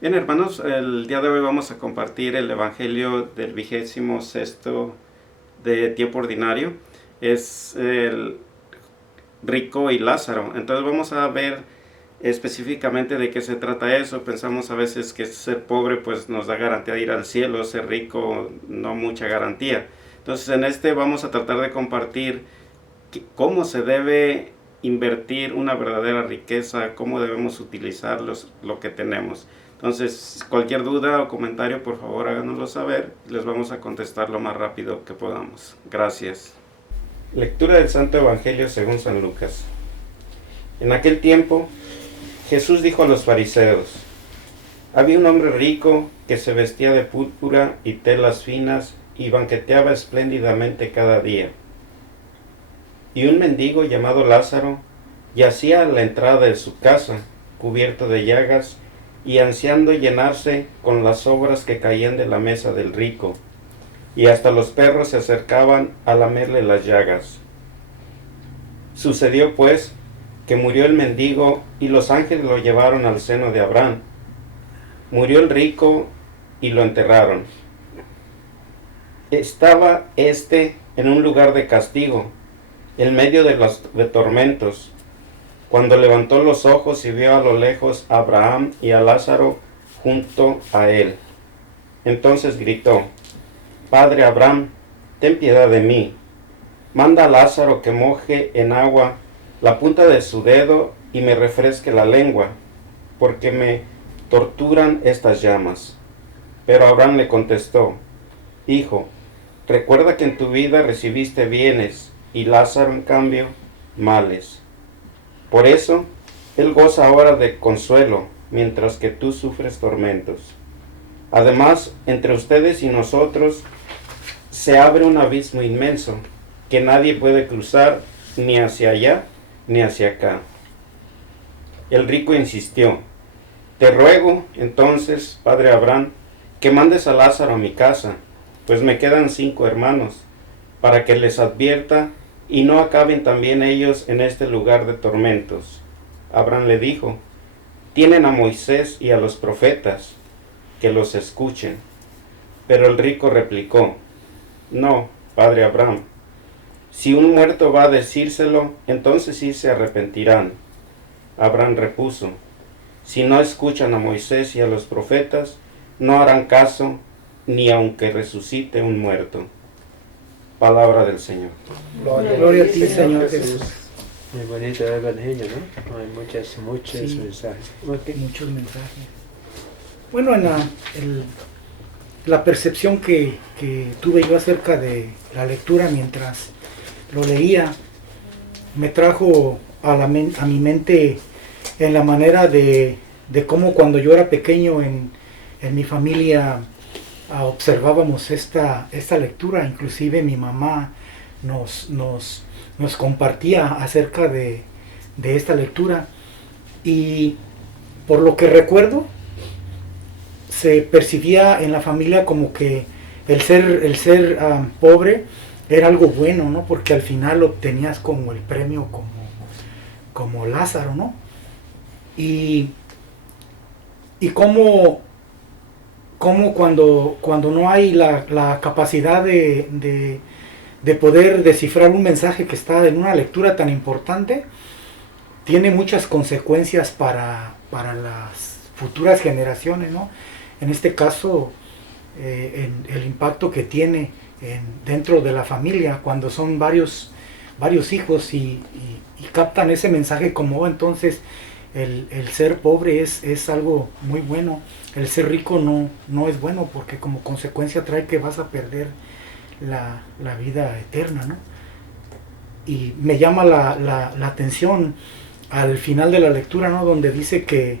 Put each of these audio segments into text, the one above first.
Bien, hermanos, el día de hoy vamos a compartir el Evangelio del 26º de tiempo ordinario. Es el rico y Lázaro. Entonces vamos a ver específicamente de qué se trata eso. Pensamos a veces que ser pobre pues nos da garantía de ir al cielo, ser rico no mucha garantía. Entonces en este vamos a tratar de compartir cómo se debe invertir una verdadera riqueza, cómo debemos utilizar lo que tenemos. Entonces, cualquier duda o comentario, por favor, háganoslo saber. Les vamos a contestar lo más rápido que podamos. Gracias. Lectura del Santo Evangelio según San Lucas. En aquel tiempo, Jesús dijo a los fariseos: había un hombre rico que se vestía de púrpura y telas finas y banqueteaba espléndidamente cada día. Y un mendigo llamado Lázaro yacía a la entrada de su casa, cubierto de llagas y ansiando llenarse con las sobras que caían de la mesa del rico, y hasta los perros se acercaban a lamerle las llagas. Sucedió pues que murió el mendigo y los ángeles lo llevaron al seno de Abraham. Murió el rico y lo enterraron. Estaba éste en un lugar de castigo, en medio de tormentos, cuando levantó los ojos y vio a lo lejos a Abraham y a Lázaro junto a él. Entonces gritó: Padre Abraham, ten piedad de mí. Manda a Lázaro que moje en agua la punta de su dedo y me refresque la lengua, porque me torturan estas llamas. Pero Abraham le contestó: Hijo, recuerda que en tu vida recibiste bienes y Lázaro en cambio males. Por eso, él goza ahora de consuelo, mientras que tú sufres tormentos. Además, entre ustedes y nosotros se abre un abismo inmenso, que nadie puede cruzar ni hacia allá ni hacia acá. El rico insistió: Te ruego, entonces, padre Abraham, que mandes a Lázaro a mi casa, pues me quedan 5 hermanos, para que les advierta y no acaben también ellos en este lugar de tormentos. Abraham le dijo: Tienen a Moisés y a los profetas, que los escuchen. Pero el rico replicó: No, padre Abraham, si un muerto va a decírselo, entonces sí se arrepentirán. Abraham repuso: Si no escuchan a Moisés y a los profetas, no harán caso, ni aunque resucite un muerto. Palabra del Señor. Gloria a ti, Señor Jesús. Muy bonito el Evangelio, ¿no? Hay muchos Sí, mensajes. Okay. muchos mensajes. Bueno, en la percepción que tuve yo acerca de la lectura mientras lo leía, me trajo a mi mente en la manera de cómo cuando yo era pequeño en mi familia observábamos esta lectura. Inclusive mi mamá nos compartía acerca de esta lectura, y por lo que recuerdo se percibía en la familia como que el ser pobre era algo bueno, ¿no? Porque al final obtenías como el premio como Lázaro, ¿no? Y cómo cuando no hay la capacidad de poder descifrar un mensaje que está en una lectura tan importante, tiene muchas consecuencias para las futuras generaciones, ¿no? En este caso, el impacto que tiene dentro de la familia cuando son varios hijos y captan ese mensaje como entonces el ser pobre es algo muy bueno. El ser rico no es bueno, porque como consecuencia trae que vas a perder la vida eterna, ¿no? Y me llama la atención al final de la lectura, ¿no? Donde dice que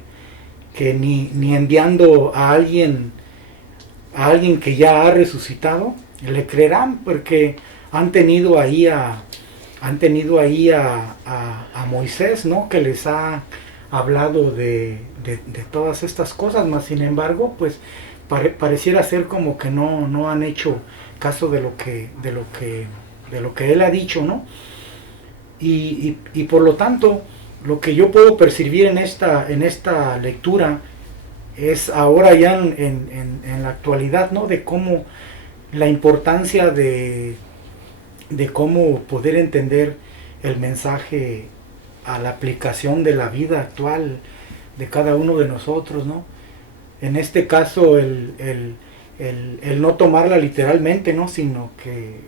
ni enviando a alguien que ya ha resucitado le creerán, porque han tenido ahí a Moisés, ¿no? Que les ha hablado de todas estas cosas, mas sin embargo pues pareciera ser como que no han hecho caso de lo que él ha dicho, ¿no? Y por lo tanto lo que yo puedo percibir en esta lectura es ahora ya en la actualidad, ¿no? De cómo la importancia de cómo poder entender el mensaje a la aplicación de la vida actual de cada uno de nosotros, ¿no? En este caso el no tomarla literalmente, ¿no? Sino que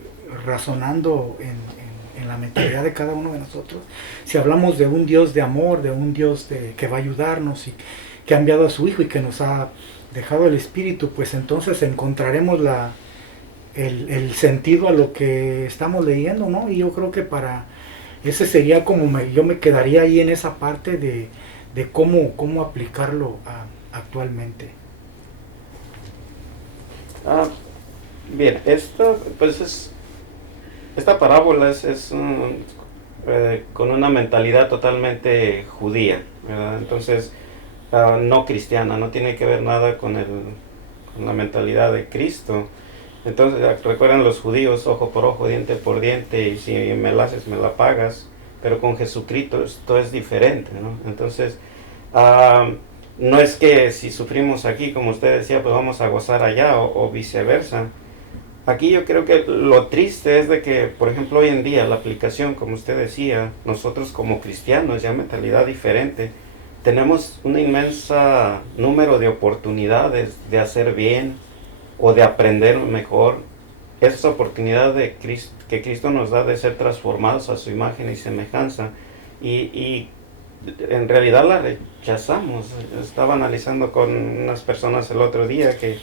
razonando en la mentalidad de cada uno de nosotros. Si hablamos de un Dios de amor, de un Dios que va a ayudarnos y que ha enviado a su Hijo y que nos ha dejado el Espíritu, pues entonces encontraremos el sentido a lo que estamos leyendo, ¿no? Y yo creo que ese sería como yo me quedaría ahí en esa parte de cómo aplicarlo actualmente. Bien, esta parábola es con una mentalidad totalmente judía, ¿verdad? Entonces, no cristiana, no tiene que ver nada con la mentalidad de Cristo. Entonces, recuerdan los judíos, ojo por ojo, diente por diente, y si me la haces, me la pagas. Pero con Jesucristo esto es diferente, ¿no? Entonces, no es que si sufrimos aquí, como usted decía, pues vamos a gozar allá o viceversa. Aquí yo creo que lo triste es de que, por ejemplo, hoy en día la aplicación, como usted decía, nosotros como cristianos, ya mentalidad diferente, tenemos un inmenso número de oportunidades de hacer bien o de aprender mejor. Esa oportunidad que Cristo nos da de ser transformados a su imagen y semejanza, y en realidad la rechazamos. Estaba analizando con unas personas el otro día que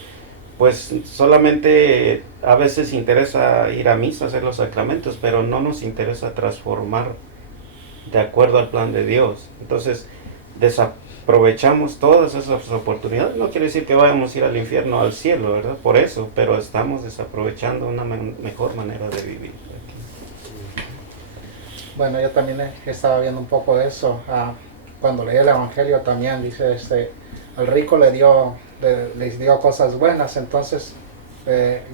pues solamente a veces interesa ir a misa, hacer los sacramentos, pero no nos interesa transformar de acuerdo al plan de Dios. Entonces desaprovechamos todas esas oportunidades. No quiere decir que vayamos a ir al infierno o al cielo, ¿verdad? Por eso, pero estamos desaprovechando una mejor manera de vivir. Bueno, yo también estaba viendo un poco de eso. Cuando leí el Evangelio también dice, al rico les dio cosas buenas. Entonces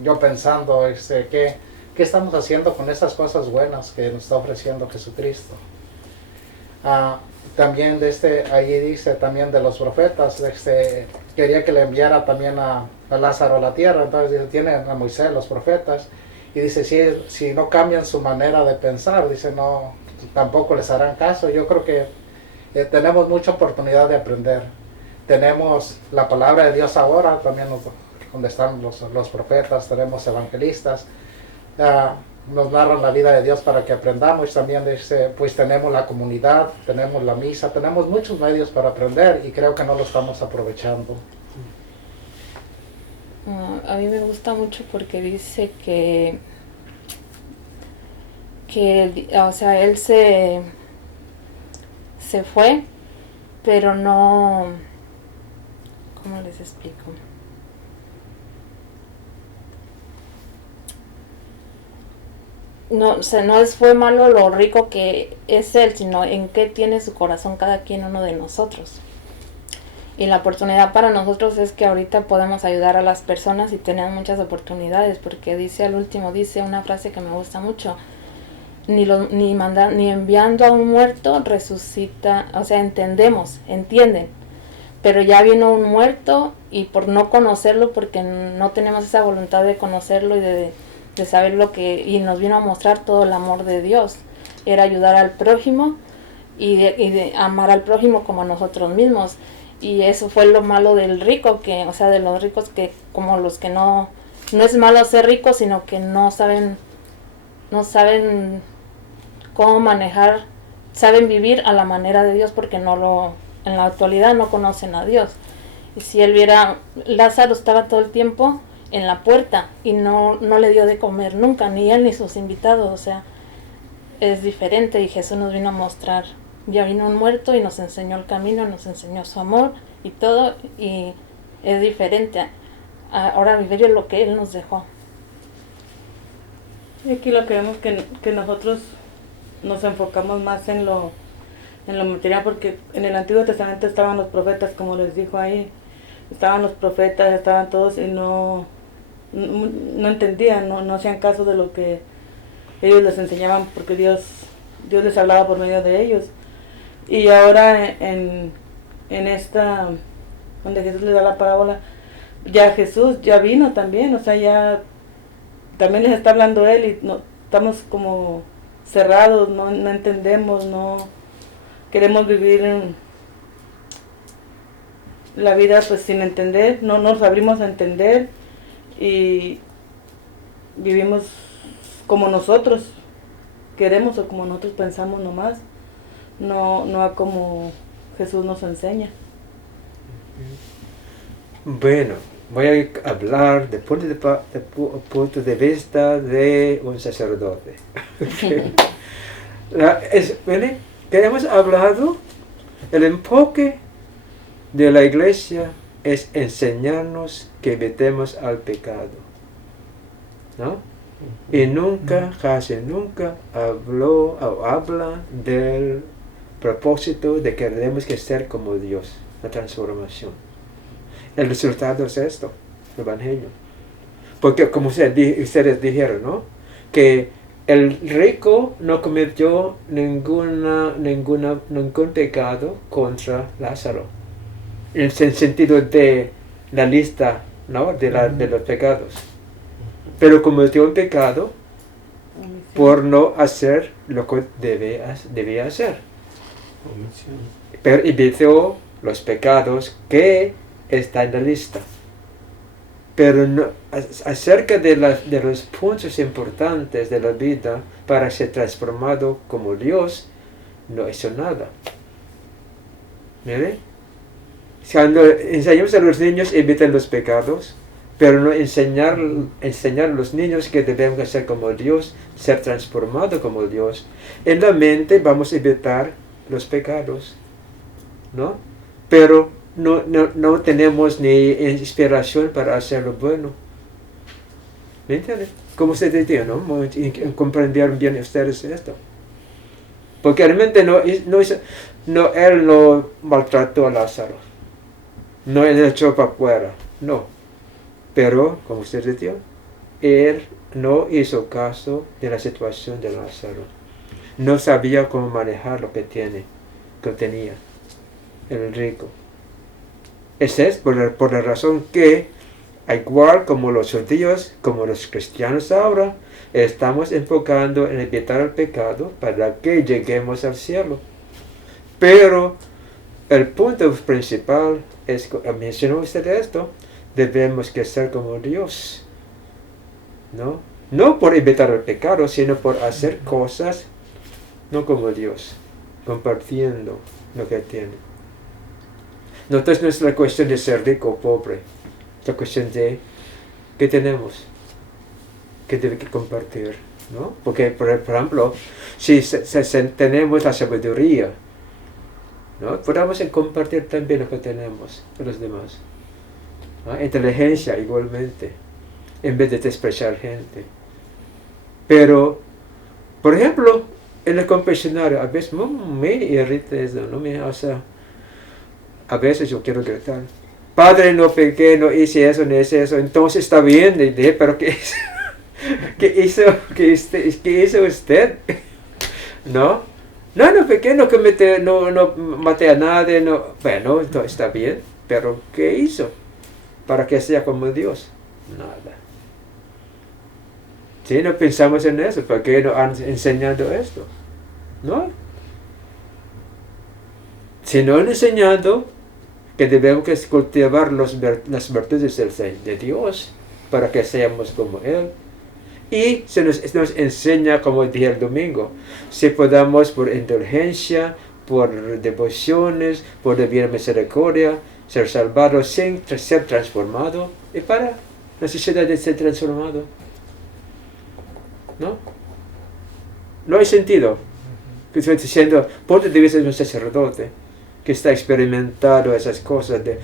yo pensando, ¿qué estamos haciendo con esas cosas buenas que nos está ofreciendo Jesucristo? También allí dice también de los profetas, quería que le enviara también a Lázaro a la tierra. Entonces dice, tienen a Moisés, los profetas, y dice, si no cambian su manera de pensar, dice, no, tampoco les harán caso. Yo creo que tenemos mucha oportunidad de aprender. Tenemos la palabra de Dios ahora, también donde están los profetas, tenemos evangelistas, nos narran la vida de Dios para que aprendamos. También pues tenemos la comunidad, tenemos la misa, tenemos muchos medios para aprender y creo que no lo estamos aprovechando. A mí me gusta mucho porque dice que o sea, él se fue, pero no, ¿cómo les explico? No, o sea, fue malo lo rico que es él, sino en qué tiene su corazón cada quien uno de nosotros. Y la oportunidad para nosotros es que ahorita podemos ayudar a las personas y tenemos muchas oportunidades, porque dice al último, dice una frase que me gusta mucho, ni enviando a un muerto resucita, o sea, entienden, pero ya vino un muerto y por no conocerlo, porque no tenemos esa voluntad de conocerlo y de saber y nos vino a mostrar todo el amor de Dios, era ayudar al prójimo y de amar al prójimo como a nosotros mismos. Y eso fue lo malo del rico, o sea, de los ricos, que como los que no es malo ser ricos, sino que no saben cómo manejar, saben vivir a la manera de Dios, porque en la actualidad no conocen a Dios. Y si él viera, Lázaro estaba todo el tiempo en la puerta y no le dio de comer nunca, ni él ni sus invitados, o sea, es diferente. Y Jesús nos vino a mostrar, ya vino un muerto y nos enseñó el camino, nos enseñó su amor y todo, y es diferente ahora vivir lo que él nos dejó. Y aquí lo que vemos que nosotros nos enfocamos más en lo material, porque en el Antiguo Testamento estaban los profetas, como les dijo ahí, estaban los profetas, estaban todos, y no entendían, no hacían caso de lo que ellos les enseñaban, porque Dios les hablaba por medio de ellos. Y ahora en esta donde Jesús le da la parábola, ya Jesús ya vino también, o sea, ya también les está hablando Él y no, estamos como cerrados, no entendemos, no queremos vivir la vida pues sin entender, no nos abrimos a entender y vivimos como nosotros queremos o como nosotros pensamos nomás, no a como Jesús nos enseña. Bueno, voy a hablar de punto de vista de un sacerdote. Miren, que hemos hablado, el enfoque de la iglesia es enseñarnos que evitemos al pecado, ¿no? Y nunca, casi nunca habla del propósito de que tenemos que ser como Dios, la transformación. El resultado es esto, el Evangelio. Porque como ustedes dijeron, ¿no? Que el rico no cometió ningún pecado contra Lázaro. En el sentido de la lista, ¿no? De los pecados. Pero cometió un pecado por no hacer lo que debía hacer. Pero evitó los pecados que están en la lista. Pero no, acerca de los puntos importantes de la vida para ser transformado como Dios, no hizo nada. ¿Mire? Cuando enseñamos a los niños, evitan los pecados, pero no enseñar a los niños que debemos ser como Dios, ser transformado como Dios. En la mente vamos a evitar los pecados, ¿no? Pero no tenemos ni inspiración para hacer lo bueno. ¿Me entienden? Como se decía, ¿no? Comprendieron bien ustedes esto. Porque realmente él no maltrató a Lázaro. No le echó para afuera. No. Pero, como usted decía, él no hizo caso de la situación de Lázaro. No sabía cómo manejar lo que tenía el rico. Esa es por la razón que, igual como los judíos, como los cristianos ahora, estamos enfocando en evitar el pecado para que lleguemos al cielo. Pero el punto principal es, mencionó usted esto, debemos que ser como Dios, ¿no? No por evitar el pecado, sino por hacer cosas no como Dios, compartiendo lo que tiene. Entonces no es la cuestión de ser rico o pobre, es la cuestión de qué tenemos, qué debe que compartir, ¿no? Porque, por ejemplo, si tenemos la sabiduría, ¿no? Podemos compartir también lo que tenemos con los demás. ¿No? Inteligencia igualmente, en vez de despreciar gente. Pero, por ejemplo, en el confesionario, a veces me irrita eso, no me hace. A veces yo quiero gritar, Padre, no pequé, no hice eso, no hice eso. Entonces está bien, dije, pero ¿qué hizo? ¿Qué hizo usted? ¿No? No pequé, no maté a nadie, no. Bueno, está bien, pero ¿qué hizo? Para que sea como Dios. Nada. Si no pensamos en eso, ¿por qué no han enseñado esto? ¿No? Si no han enseñado que debemos cultivar las virtudes de Dios para que seamos como Él. Y se nos enseña, como dije el domingo, si podamos por indulgencia, por devociones, por divina misericordia, ser salvado sin ser transformado y para necesidad de ser transformado. ¿No? No hay sentido. Que estoy diciendo, punto de vista de un sacerdote que está experimentando esas cosas de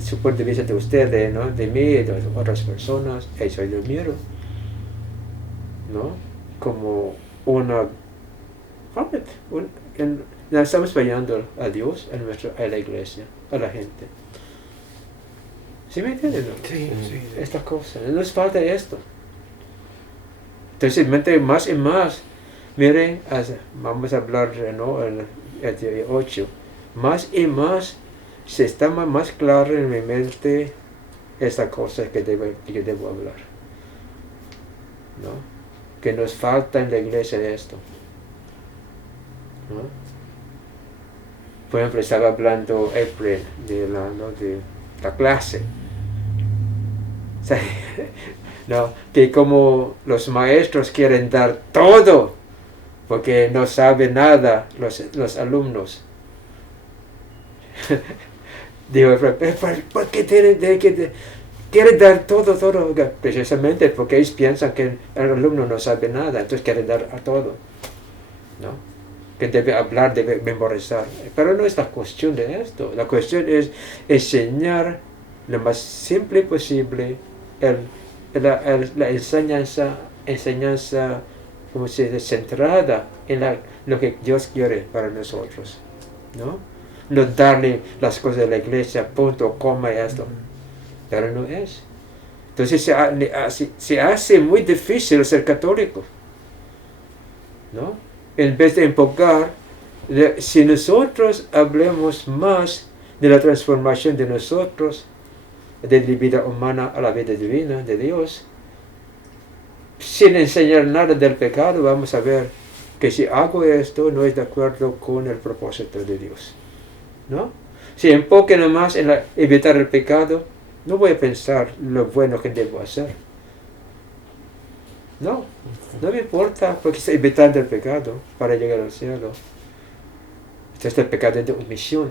su punto de vista de ustedes, ¿no? De mí, de otras personas, eso yo miro, ¿no? Como estamos fallando a Dios, a la iglesia, a la gente. ¿Sí me entienden? ¿No? Sí. Esta cosa, nos falta esto. Entonces, más y más, miren, vamos a hablar, ¿no? El 8, más y más se está más claro en mi mente esta cosa que debo hablar, ¿no? Que nos falta en la iglesia esto, ¿no? Por ejemplo, estaba hablando April de la clase, o sea, ¿no? Que como los maestros quieren dar todo porque no saben nada los alumnos. Digo, ¿por qué quieren dar todo? Precisamente porque ellos piensan que el alumno no sabe nada, entonces quieren dar a todo, ¿no? Que debe hablar, debe memorizar. Pero no es la cuestión de esto. La cuestión es enseñar lo más simple posible la enseñanza, como se dice, centrada en lo que Dios quiere para nosotros, ¿no? No darle las cosas de la iglesia, punto, coma y esto. Pero no es. Entonces se hace muy difícil ser católico, ¿no? En vez de enfocar, si nosotros hablemos más de la transformación de nosotros, de la vida humana a la vida divina de Dios, sin enseñar nada del pecado, vamos a ver que si hago esto no es de acuerdo con el propósito de Dios, ¿no? Si enfoque nomás en evitar el pecado, no voy a pensar lo bueno que debo hacer. No me importa porque estoy evitando el pecado para llegar al cielo. Este es el pecado de omisión,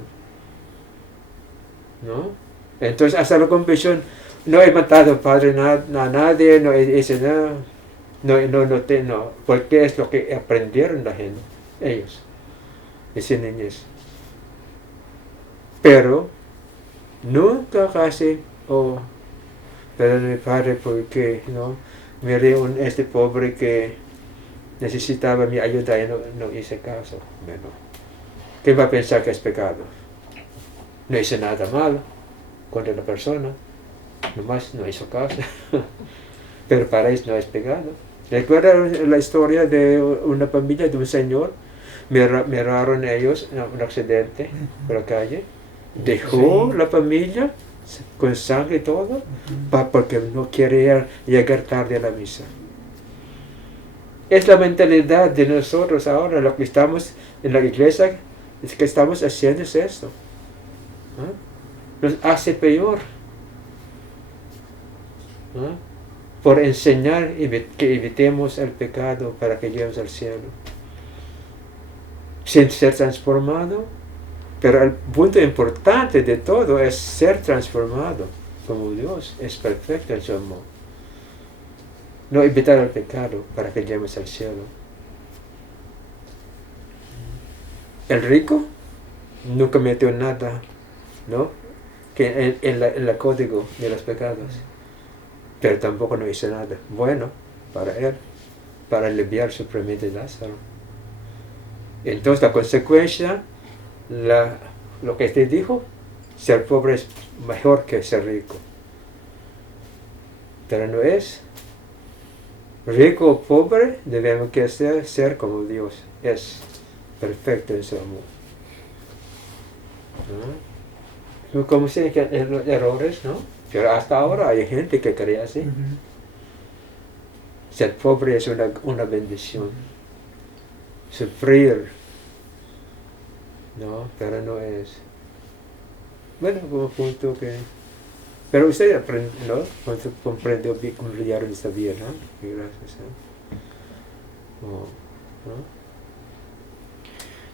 ¿no? Entonces hasta la convicción, no he matado padre a nadie, no he hecho nada, no, porque es lo que aprendieron la gente, ellos, ese niñez. Pero nunca casi, pero mi padre, porque no miré este pobre que necesitaba mi ayuda y no hice caso. Bueno, ¿qué va a pensar que es pecado? No hice nada malo contra la persona, nomás no hizo caso. Pero para ellos no es pecado. ¿Recuerda la historia de una familia de un señor? Miraron ellos en un accidente por la calle. Dejó la familia con sangre y todo, porque no quería llegar tarde a la misa. Es la mentalidad de nosotros ahora, lo que estamos en la iglesia, es que estamos haciendo es esto. Nos hace peor. Por enseñar que evitemos el pecado para que lleguemos al cielo. Sin ser transformado. Pero el punto importante de todo es ser transformado como Dios es perfecto en su amor. No evitar el pecado para que lleguemos al cielo. El rico nunca metió nada, ¿no? Que en el código de los pecados. Pero tampoco no hizo nada bueno para él, para aliviar el sufrimiento de Lázaro. Entonces la consecuencia, lo que te dijo, ser pobre es mejor que ser rico. Pero no es. Rico o pobre debemos que ser como Dios es, perfecto en su amor. ¿No? Como si que errores, ¿no? Pero hasta ahora hay gente que cree así. Ser pobre es una bendición. Sufrir, no, pero no es. Bueno, como punto que. Pero usted aprendió, ¿no? Comprendió bien, comprendió esta bien, ¿no? Y gracias, ¿no?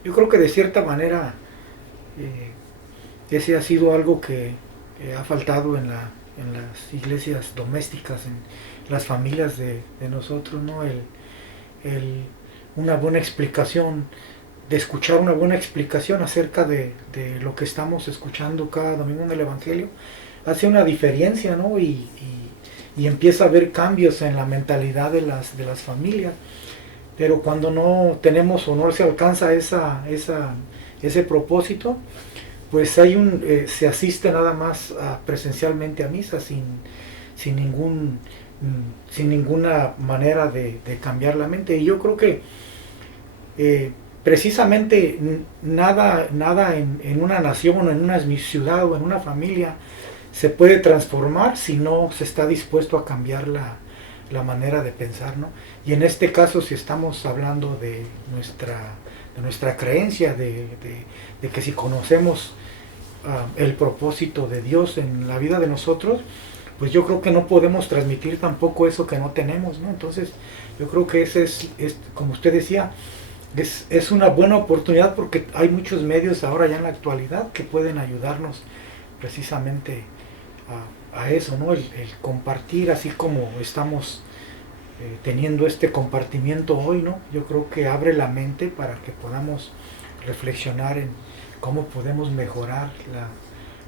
Yo creo que de cierta manera ese ha sido algo que ha faltado en las iglesias domésticas, en las familias de nosotros, ¿no? Una buena explicación, de escuchar una buena explicación acerca de lo que estamos escuchando cada domingo en el Evangelio, hace una diferencia, ¿no? Y empieza a haber cambios en la mentalidad de las familias. Pero cuando no tenemos o no se alcanza ese propósito, pues se asiste nada más presencialmente a misa sin ninguna manera de cambiar la mente. Y yo creo que precisamente nada en una nación o en una ciudad o en una familia se puede transformar si no se está dispuesto a cambiar la manera de pensar, ¿no? Y en este caso, si estamos hablando de nuestra creencia, de que si conocemos el propósito de Dios en la vida de nosotros, pues yo creo que no podemos transmitir tampoco eso que no tenemos, ¿no? Entonces, yo creo que ese es como usted decía, es una buena oportunidad porque hay muchos medios ahora ya en la actualidad que pueden ayudarnos precisamente a eso, ¿no? El compartir, así como estamos teniendo este compartimiento hoy, ¿no? Yo creo que abre la mente para que podamos reflexionar en cómo podemos mejorar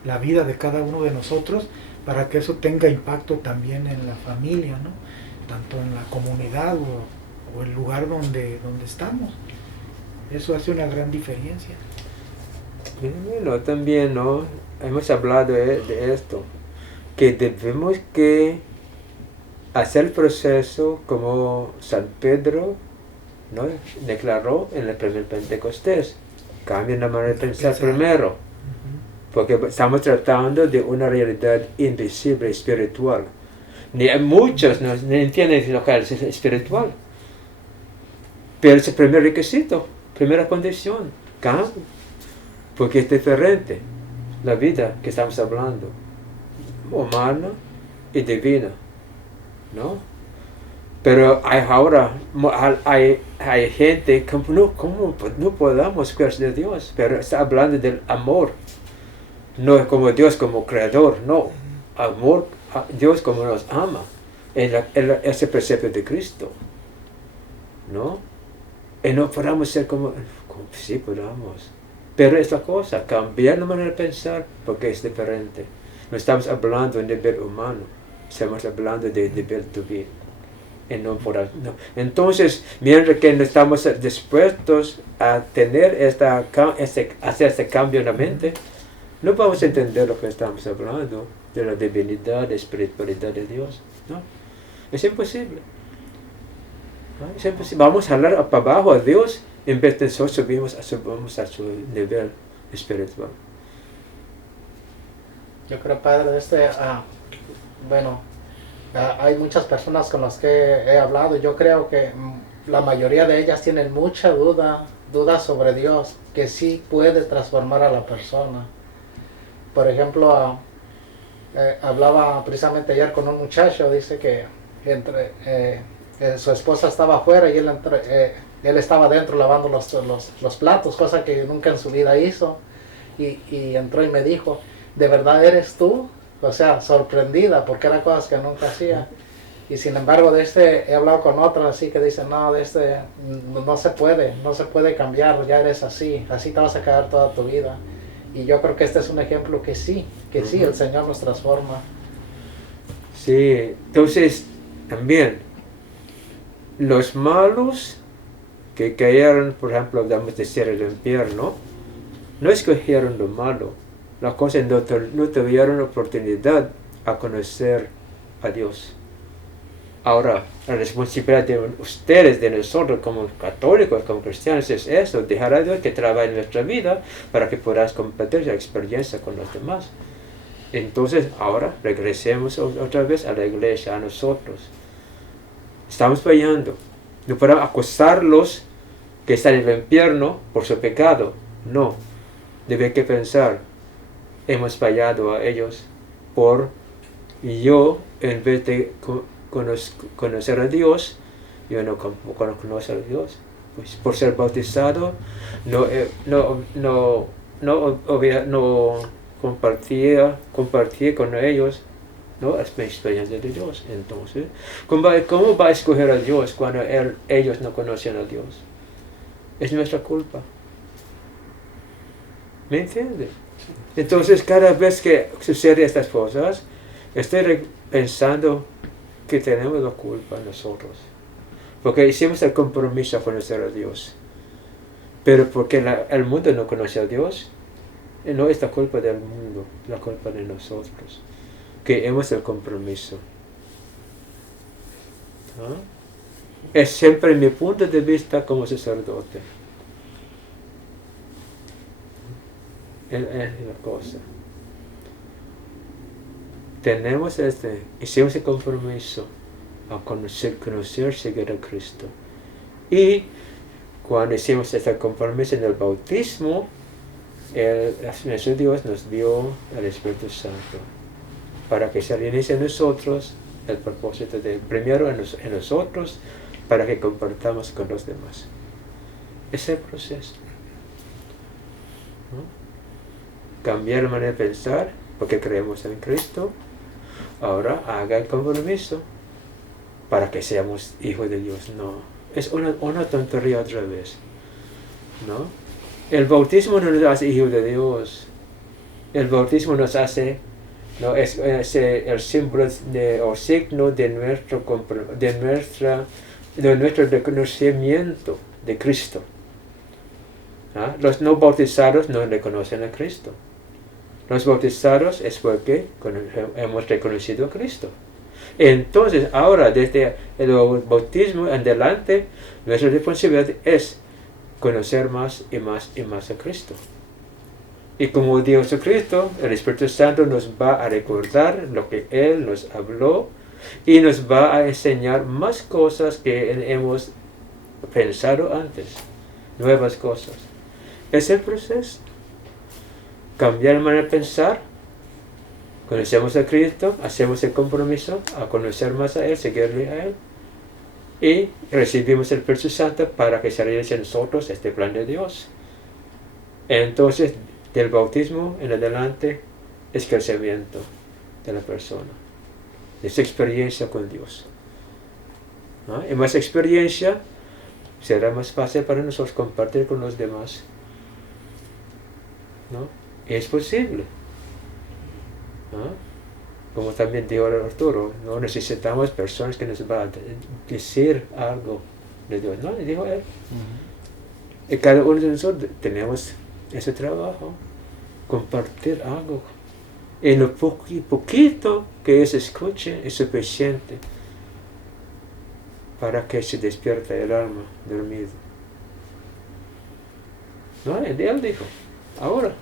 la vida de cada uno de nosotros para que eso tenga impacto también en la familia, ¿no? Tanto en la comunidad o el lugar donde estamos. Eso hace una gran diferencia. Bueno, también, ¿no? Hemos hablado de esto, que debemos que hacer el proceso como San Pedro, ¿no?, declaró en el primer Pentecostés. Cambien la manera de pensar primero, porque estamos tratando de una realidad invisible, espiritual. Muchos no entienden lo que es espiritual, pero es el primer requisito, primera condición, cambio, porque es diferente la vida que estamos hablando, humana y divina, ¿no? Pero ahora hay gente que no podamos creer de Dios, pero está hablando del amor, no como Dios como creador, no, amor a Dios como nos ama, ese precepto de Cristo, ¿no? Y no podamos ser como sí podamos, pero es la cosa, cambiar la manera de pensar porque es diferente. No estamos hablando de nivel humano, estamos hablando de nivel divino. No. Entonces, mientras que no estamos dispuestos a tener hacer este cambio en la mente, no vamos a entender lo que estamos hablando de la divinidad, la espiritualidad de Dios, ¿no? Es imposible. ¿No? Es imposible. Vamos a hablar para abajo a Dios en vez de nosotros subimos a su nivel espiritual. Yo creo, Padre, hay muchas personas con las que he hablado. Yo creo que la mayoría de ellas tienen mucha duda sobre Dios, que sí puede transformar a la persona. Por ejemplo, hablaba precisamente ayer con un muchacho, dice que su esposa estaba afuera y él estaba adentro lavando los platos, cosa que nunca en su vida hizo, y entró y me dijo, ¿de verdad eres tú? O sea, sorprendida, porque eran cosas que nunca hacía. Y sin embargo, he hablado con otras así que dicen, no, no se puede cambiar, ya eres así te vas a quedar toda tu vida. Y yo creo que este es un ejemplo que sí, el Señor nos transforma. Sí, entonces, también, los malos que cayeron, por ejemplo, vamos a decir el infierno, no escogieron lo malo. Las cosas no tuvieron oportunidad a conocer a Dios. Ahora, la responsabilidad de ustedes, de nosotros como católicos, como cristianos, es eso, dejar a Dios que trabaje en nuestra vida para que podamos compartir la experiencia con los demás. Entonces, ahora regresemos otra vez a la iglesia, a nosotros. Estamos fallando. No podemos acusarlos que están en el infierno por su pecado. No. Debe que pensar, hemos fallado a ellos yo, en vez de conocer a Dios, yo no conozco a Dios. Pues por ser bautizado, no compartí con ellos, ¿no?, la experiencia de Dios. Entonces, ¿cómo va a escoger a Dios cuando ellos no conocen a Dios? Es nuestra culpa. ¿Me entiende? Entonces, cada vez que suceden estas cosas, estoy pensando que tenemos la culpa nosotros. Porque hicimos el compromiso a conocer a Dios. Pero porque el mundo no conoce a Dios, no es la culpa del mundo, la culpa de nosotros, que hemos el compromiso. ¿Ah? Es siempre mi punto de vista como sacerdote. Es la cosa. Hicimos el compromiso a conocer, seguir a Cristo. Y cuando hicimos este compromiso en el bautismo, nuestro Dios nos dio el Espíritu Santo para que se realice en nosotros el propósito de primero en nosotros, para que compartamos con los demás. Es el proceso, ¿no? Cambiar la manera de pensar porque creemos en Cristo. Ahora haga el compromiso para que seamos hijos de Dios. No, es una tontería otra vez, ¿no? El bautismo no nos hace hijos de Dios. El bautismo nos hace, no, es el símbolo o signo de nuestro reconocimiento de Cristo. ¿Ah? Los no bautizados no reconocen a Cristo. Los bautizados es porque hemos reconocido a Cristo. Entonces, ahora, desde el bautismo en adelante, nuestra responsabilidad es conocer más y más y más a Cristo. Y como Dios a Cristo, el Espíritu Santo nos va a recordar lo que Él nos habló y nos va a enseñar más cosas que hemos pensado antes, nuevas cosas. Es el proceso. Cambiar la manera de pensar. Conocemos a Cristo, hacemos el compromiso a conocer más a Él, seguirle a Él. Y recibimos el Espíritu Santo para que se realice en nosotros este plan de Dios. Entonces, del bautismo en adelante es crecimiento de la persona, de su experiencia con Dios, ¿no? Y más experiencia, será más fácil para nosotros compartir con los demás, ¿no? Es posible, ¿no? Como también dijo Arturo, no necesitamos personas que nos van a decir algo de Dios, ¿no? Dijo él. Y cada uno de nosotros tenemos ese trabajo, compartir algo. En lo poquito que ellos escuchen es suficiente para que se despierte el alma dormido. ¿No? Él dijo, ahora,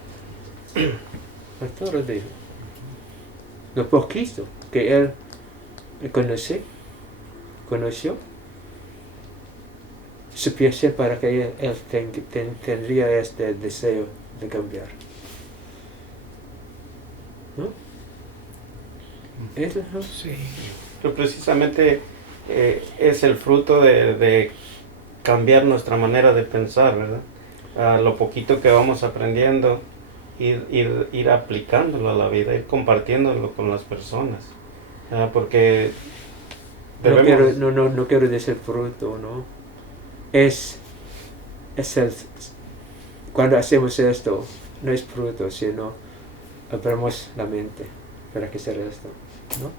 Arturo dijo, lo poquito que él conoció, supiese para que él tendría este deseo de cambiar. ¿No? ¿Eso? Sí. Pero precisamente es el fruto de cambiar nuestra manera de pensar, ¿verdad? Lo poquito que vamos aprendiendo, ir aplicándolo a la vida, ir compartiéndolo con las personas. Porque debemos... No quiero decir fruto, ¿no? Cuando hacemos esto, no es fruto, sino abrimos la mente para que sea esto, ¿no?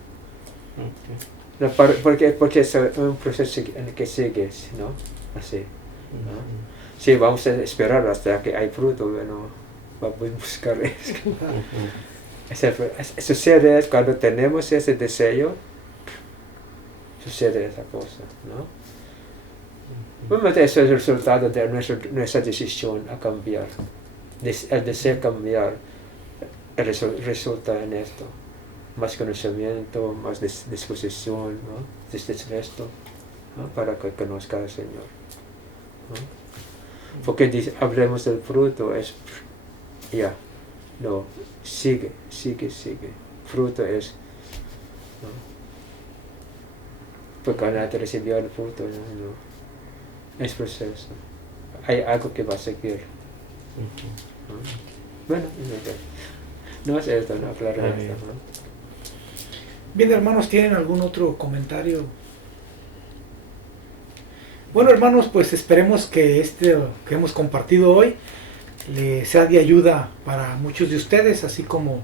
Okay. Porque es un proceso que sigue, ¿no? Así, ¿no? Sí, vamos a esperar hasta que hay fruto, bueno, vamos a buscar eso. Sucede cuando tenemos ese deseo, sucede esa cosa, ¿no? Bueno, eso es el resultado de nuestra decisión a cambiar. El deseo cambiar resulta en esto. Más conocimiento, más disposición, ¿no? Desde esto, ¿no? Para que conozca al Señor, ¿no? Porque hablemos del fruto, es ya, no, sigue. Fruto es, ¿no? Porque nadie recibió el fruto, no. Es proceso. Hay algo que va a seguir. ¿No? Bueno, no es esto, no aclarar esto, ¿no? Bien, hermanos, ¿tienen algún otro comentario? Bueno, hermanos, pues esperemos que este que hemos compartido hoy le sea de ayuda para muchos de ustedes, así como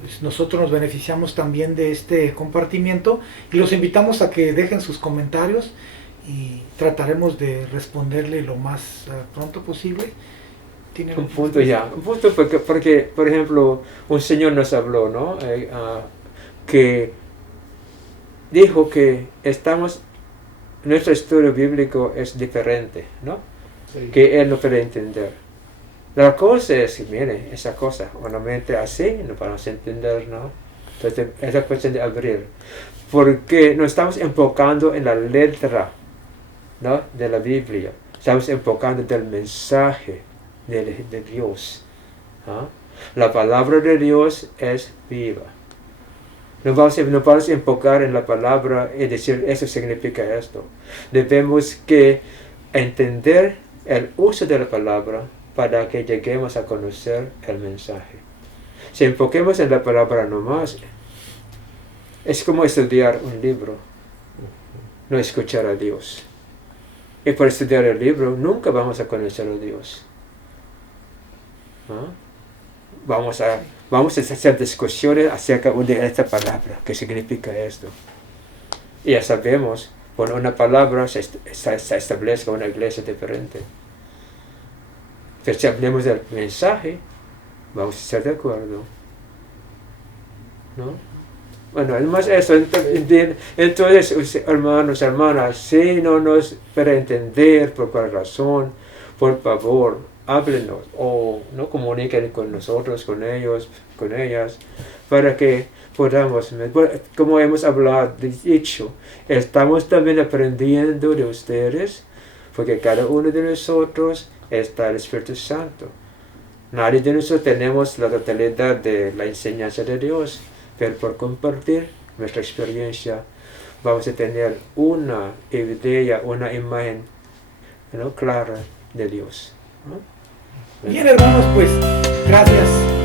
pues, nosotros nos beneficiamos también de este compartimiento, y los invitamos a que dejen sus comentarios y trataremos de responderle lo más pronto posible. Un punto porque, por ejemplo, un señor nos habló, ¿no? Que dijo que nuestro estudio bíblico es diferente, ¿no? Sí. Que él no puede entender. La cosa es, mire, esa cosa, solamente así no podemos entender, ¿no? Entonces, esa cuestión de abrir. Porque nos estamos enfocando en la letra, ¿no? De la Biblia. Estamos enfocando del mensaje de Dios. ¿Ah? La palabra de Dios es viva. No vamos a enfocar en la palabra y decir eso significa esto. Debemos que entender el uso de la palabra para que lleguemos a conocer el mensaje. Si enfoquemos en la palabra nomás, es como estudiar un libro, no escuchar a Dios. Y por estudiar el libro nunca vamos a conocer a Dios. ¿Ah? Vamos a hacer discusiones acerca de esta palabra, qué significa esto. Y ya sabemos, por una palabra se establece una iglesia diferente. Pero si hablemos del mensaje, vamos a estar de acuerdo. ¿No? Bueno, además eso, entonces, hermanos, hermanas, si no nos para entender por cuál razón, por favor, háblenos o no comuniquen con nosotros, con ellos, con ellas, para que podamos, como hemos dicho, estamos también aprendiendo de ustedes, porque cada uno de nosotros está el Espíritu Santo. Nadie de nosotros tenemos la totalidad de la enseñanza de Dios, pero por compartir nuestra experiencia vamos a tener una idea, una imagen, ¿no?, clara de Dios, ¿no? Bien, hermanos, pues gracias